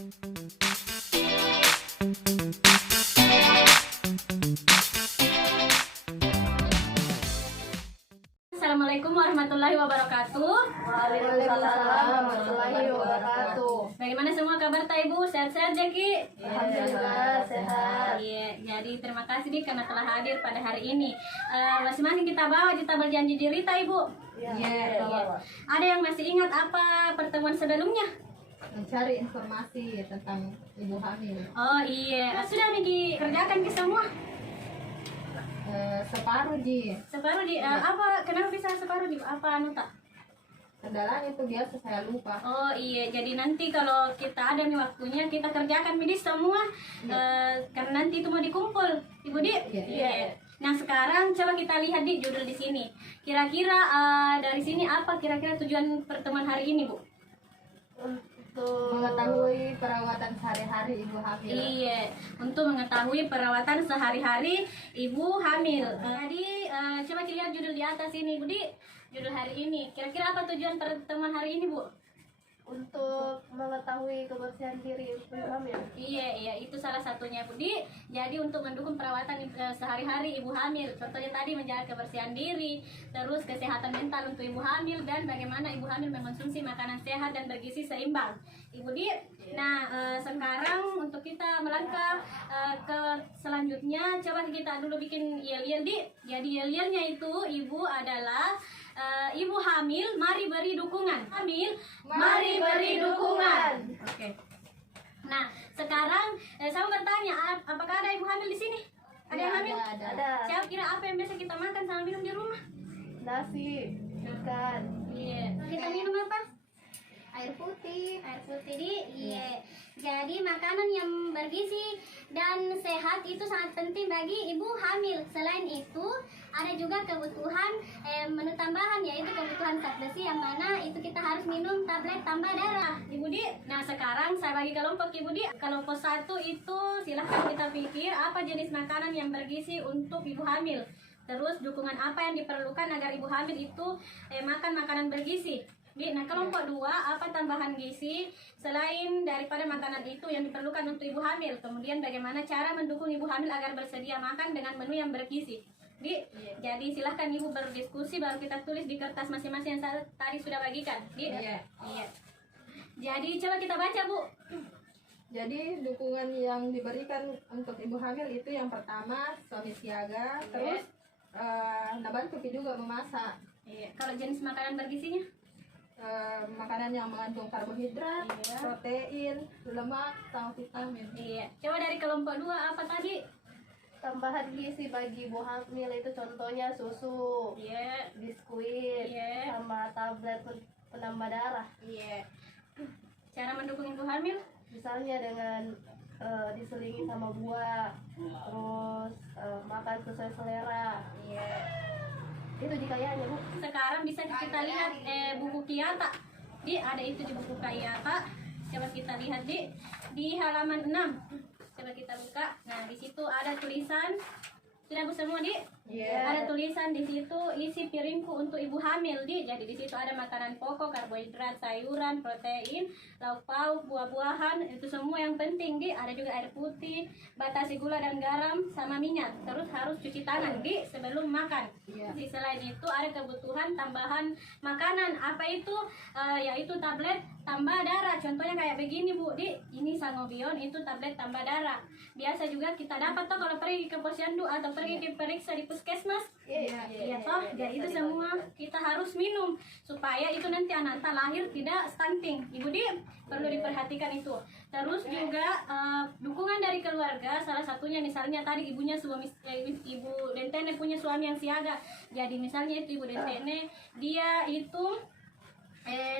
Assalamualaikum warahmatullahi wabarakatuh. Waalaikumsalam warahmatullahi wabarakatuh. Bagaimana semua kabar Ibu? Sehat-sehat Jeki? Alhamdulillah sehat. Iya, jadi terima kasih nih karena telah hadir pada hari ini. Masing-masing kita bawa di tabel janji diri Ibu. Iya. Ada yang masih ingat apa pertemuan sebelumnya? Mencari informasi tentang ibu hamil. Oh iya, sudah dikerjakan ke semua? Separuh Ji. Separuh di apa? Kenapa bisa separuh di apa anu tak? Kendalanya itu biasa saya lupa. Oh iya, jadi nanti kalau kita ada nih waktunya kita kerjakan ini semua karena nanti itu mau dikumpul, Ibu Di. Iya. Nah sekarang coba kita lihat di judul di sini. Kira-kira dari sini apa kira-kira tujuan pertemuan hari ini, Bu? Untuk mengetahui perawatan sehari-hari ibu hamil. Iya, untuk mengetahui perawatan sehari-hari ibu hamil. Jadi coba dilihat judul di atas ini, Bu Di. Judul hari ini. Kira-kira apa tujuan pertemuan hari ini, Bu? Untuk mengetahui kebersihan diri ibu hamil. Iya, itu salah satunya, Budi. Jadi untuk mendukung perawatan sehari-hari ibu hamil, contohnya tadi menjaga kebersihan diri, terus kesehatan mental untuk ibu hamil, dan bagaimana ibu hamil mengkonsumsi makanan sehat dan bergizi seimbang, Ibu Di. Nah, sekarang untuk kita melangkah ke selanjutnya, coba kita dulu bikin yel-yel, Di. Jadi yel-yelnya itu ibu adalah ibu hamil, mari beri dukungan. Hamil, mari beri dukungan. Oke. Nah, sekarang saya mau bertanya, apakah ada ibu hamil di sini? Ada yang hamil? Ada. Siapa kira apa yang biasa kita makan sama minum di rumah? Nasi, ikan. Iya. Kita minum apa? Air putih. Air putih di. Iya. Jadi makanan yang bergizi dan sehat itu sangat penting bagi ibu hamil. Selain itu, ada juga kebutuhan menu tambahan, yaitu kebutuhan zat besi yang mana itu kita harus minum tablet tambah darah, Ibu Di. Nah sekarang saya bagi kelompok, Ibu Di. Kelompok 1 itu silahkan kita pikir apa jenis makanan yang bergizi untuk ibu hamil. Terus dukungan apa yang diperlukan agar ibu hamil itu makan makanan bergizi. Nah kelompok 2 apa tambahan gizi selain daripada makanan itu yang diperlukan untuk ibu hamil. Kemudian bagaimana cara mendukung ibu hamil agar bersedia makan dengan menu yang bergizi. Jadi silahkan ibu berdiskusi, baru kita tulis di kertas masing-masing yang saya tadi sudah bagikan. Iya. Jadi coba kita baca, Bu. Jadi dukungan yang diberikan untuk ibu hamil itu yang pertama suami siaga, terus bantu juga memasak. Iya. Kalau jenis makanan bergizinya? Makanan yang mengandung karbohidrat, protein, lemak, sama vitamin. Iya. Coba dari kelompok 2 apa tadi? Tambahan gizi bagi ibu hamil itu contohnya susu, biskuit, sama tablet penambah darah. Iya. Cara mendukung ibu hamil? Misalnya dengan diselingi sama buah, terus makan sesuai selera. Itu dikayanya, Bu. Sekarang bisa kita lihat buku Kiyata. Ada itu di buku Kiyata. Coba kita lihat di halaman 6. Coba kita buka. Nah, di situ ada tulisan. Sudah Bu semua, Di? Ada tulisan di situ isi piringku untuk ibu hamil, Di. Jadi di situ ada makanan pokok, karbohidrat, sayuran, protein, lauk pauk, buah-buahan, itu semua yang penting, Di. Ada juga air putih, batasi gula dan garam sama minyak. Terus harus cuci tangan, Di, sebelum makan. Di selain itu ada kebutuhan tambahan makanan. Apa itu? Yaitu tablet tambah darah. Contohnya kayak begini, Bu, Di. Ini Sangobion, itu tablet tambah darah. Biasa juga kita dapat toh kalau pergi ke posyandu atau pergi diperiksa di puskesmas. Iya toh. Jadi itu semua kita harus minum supaya itu nanti anak lahir tidak stunting. Ibu Di, perlu diperhatikan itu. Terus juga dukungan dari keluarga, salah satunya misalnya tadi ibunya suami ibu Dentene punya suami yang siaga. Jadi misalnya itu ibu Dentene dia itu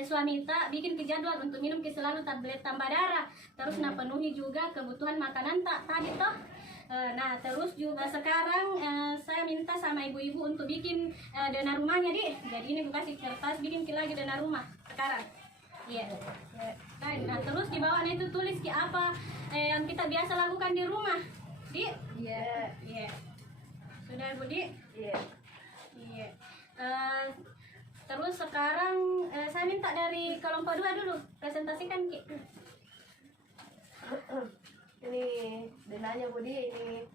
suami tak bikin jadwal untuk minum selalu tablet tambah darah. Terus penuhi juga kebutuhan makanan tak tadi toh. Nah terus juga sekarang saya minta sama ibu-ibu untuk bikin dana rumahnya, Di. Jadi ini bukan kasih kertas, bikin lagi dana rumah sekarang. Iya. Nah terus di bawahnya itu tulis apa yang kita biasa lakukan di rumah, Di. Iya. Sudah, Bu, Di? Iya. Terus sekarang saya minta dari kelompok 2 dulu presentasikan, Ki. ceritanya Budi, ini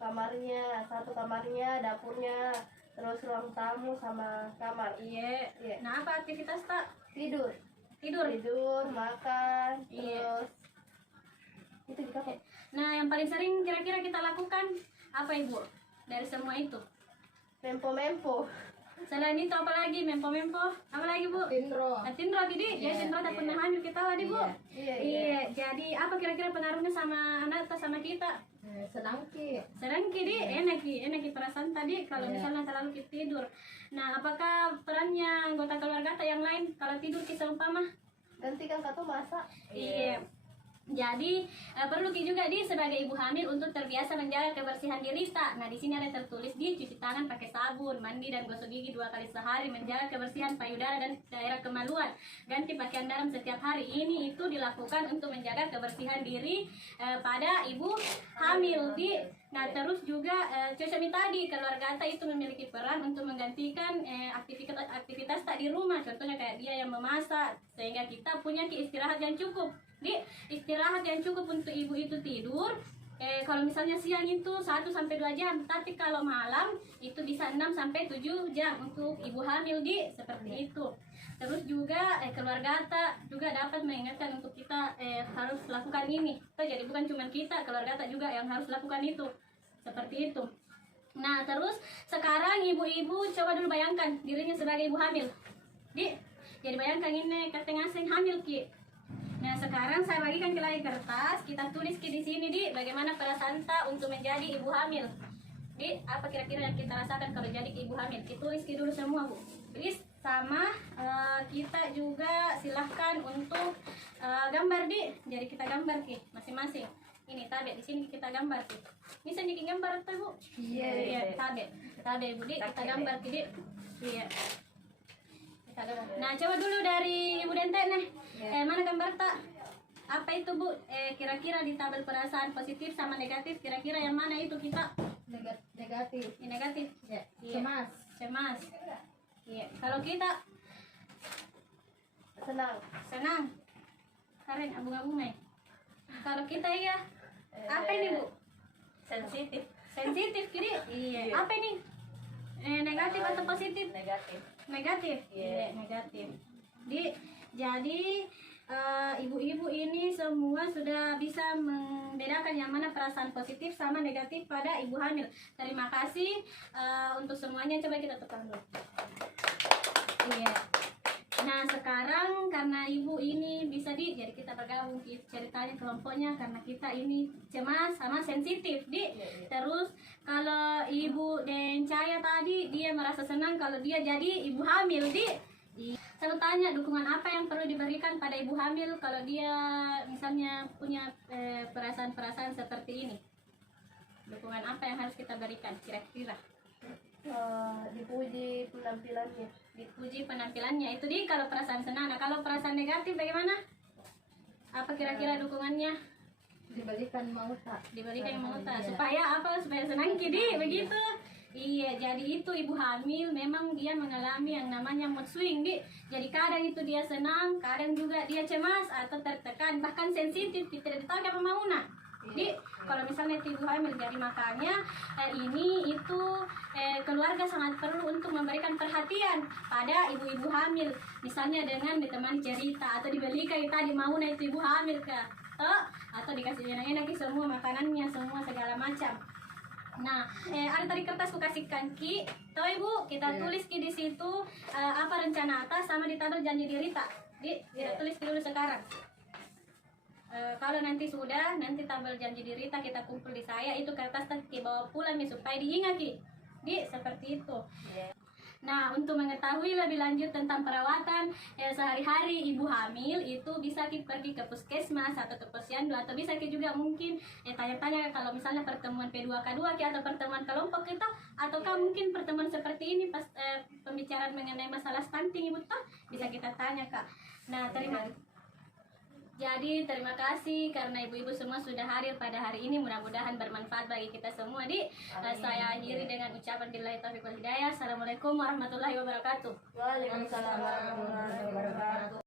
kamarnya, satu kamarnya, dapurnya, terus ruang tamu sama kamar. Iya. Iya. Nah, apa aktivitas tak? Tidur, Tidur. makan, Iya. terus itu juga kok. Nah, yang paling sering kira-kira kita lakukan apa Ibu? Dari semua itu. Mempo. Selain itu apa lagi? Mempo-mempo. Apa lagi Bu? Tindro. Tindro Didi. Ya, Tindro tak pernah hamil kita lah di Bu. Iya. Jadi apa kira-kira pengaruhnya sama anak atau sama kita? Senang ki. Sedang Di enak perasaan tadi kalau misalnya terlalu kita tidur. Nah, apakah perannya anggota keluarga atau yang lain kalau tidur kita seumpama? Gantikan katu masak. Iya. Jadi perlu juga di sebagai ibu hamil untuk terbiasa menjaga kebersihan diri tak. Nah, di sini ada tertulis di cuci tangan pakai sabun, mandi dan gosok gigi 2 kali sehari, menjaga kebersihan payudara dan daerah kemaluan, ganti pakaian dalam setiap hari. Ini itu dilakukan untuk menjaga kebersihan diri pada ibu hamil di. Nah, terus juga Cosmi tadi keluarga tak itu memiliki peran untuk menggantikan aktivitas tak di rumah. Contohnya kayak dia yang memasak sehingga kita punya istirahat yang cukup. Di istirahat yang cukup untuk ibu itu tidur. Kalau misalnya siang itu 1 sampai 2 jam, tapi kalau malam itu bisa 6 sampai 7 jam untuk ibu hamil di seperti itu. Terus juga keluarga tak juga dapat mengingatkan untuk kita harus lakukan ini. Jadi bukan cuma kita, keluarga tak juga yang harus lakukan itu. Seperti itu. Nah, terus sekarang ibu-ibu coba dulu bayangkan dirinya sebagai ibu hamil. Jadi bayangkan ini katanya hamil ki. Nah, sekarang saya bagikan ke layar kertas, kita tulis di sini di bagaimana perasaan tak untuk menjadi ibu hamil. Apa kira-kira yang kita rasakan kalau jadi ibu hamil? Kita tulis dulu semua, Bu. Please sama kita juga silahkan untuk gambar jadi kita gambar masing-masing. Ini tabe di sini kita gambar Bisa bikin gambar atau Bu? Iya, tabe Bu kita gambar Iya. Nah, coba dulu dari Ibu Dente nih. Mana gambar tak? Apa itu Bu? Kira-kira di tabel perasaan positif sama negatif, kira-kira yang mana itu kita? Negatif. Negatif. Ya. Iya. Cemas. Iya. Kalau kita senang. Karen abung-abung nih. Kalau kita ya apa ini Bu? Sensitif kiri. Iya. Apa ini? Negatif atau positif? Negatif. Iya, negatif. Jadi ibu-ibu ini semua sudah bisa membedakan yang mana perasaan positif sama negatif pada ibu hamil. Terima kasih untuk semuanya. Coba kita tekan dulu. Iya. Nah, sekarang karena ibu ini bisa jadi kita bergabung ceritanya kelompoknya karena kita ini cemas sama sensitif Terus kalau ibu Dencaya tadi dia merasa senang kalau dia jadi ibu hamil Saya tanya dukungan apa yang perlu diberikan pada ibu hamil kalau dia misalnya punya perasaan-perasaan seperti ini. Dukungan apa yang harus kita berikan kira-kira? Dipuji penampilannya. Dipuji penampilannya itu kalau perasaan senang. Nah, kalau perasaan negatif bagaimana? Apa kira-kira dukungannya? Diberikan mau tak. Supaya senang begitu. Iya, jadi itu ibu hamil memang dia mengalami yang namanya mood swing Jadi kadang itu dia senang, kadang juga dia cemas atau tertekan, bahkan sensitif, kita tidak tahu apa maunya. Kalau misalnya ibu hamil, jadi makanya ini itu keluarga sangat perlu untuk memberikan perhatian pada ibu-ibu hamil, misalnya dengan ditemani cerita atau dibelikan tadi maunya itu ibu hamil atau dikasih enak-enak semua makanannya, semua segala macam. Nah, ada tadi kertas ku kasihkan Ibu, kita tulis di situ apa rencana atas sama di tabel janji diri tak. Kita tulis dulu sekarang. Kalau nanti sudah, nanti tabel janji diri kita kumpul di saya itu kertas bawa pulang supaya diingat seperti itu. Nah, untuk mengetahui lebih lanjut tentang perawatan sehari-hari ibu hamil itu bisa pergi ke puskesmas atau ke posyandu atau bisa juga mungkin tanya-tanya kalau misalnya pertemuan P2K2 atau pertemuan kelompok kita ataukah mungkin pertemuan seperti ini pas pembicaraan mengenai masalah stunting ibu bisa kita tanya Kak. Nah, terima kasih karena ibu-ibu semua sudah hadir pada hari ini. Mudah-mudahan bermanfaat bagi kita semua saya akhiri dengan ucapan billahi taufiq wal hidayah. Assalamualaikum warahmatullahi wabarakatuh. Waalaikumsalam warahmatullahi wabarakatuh.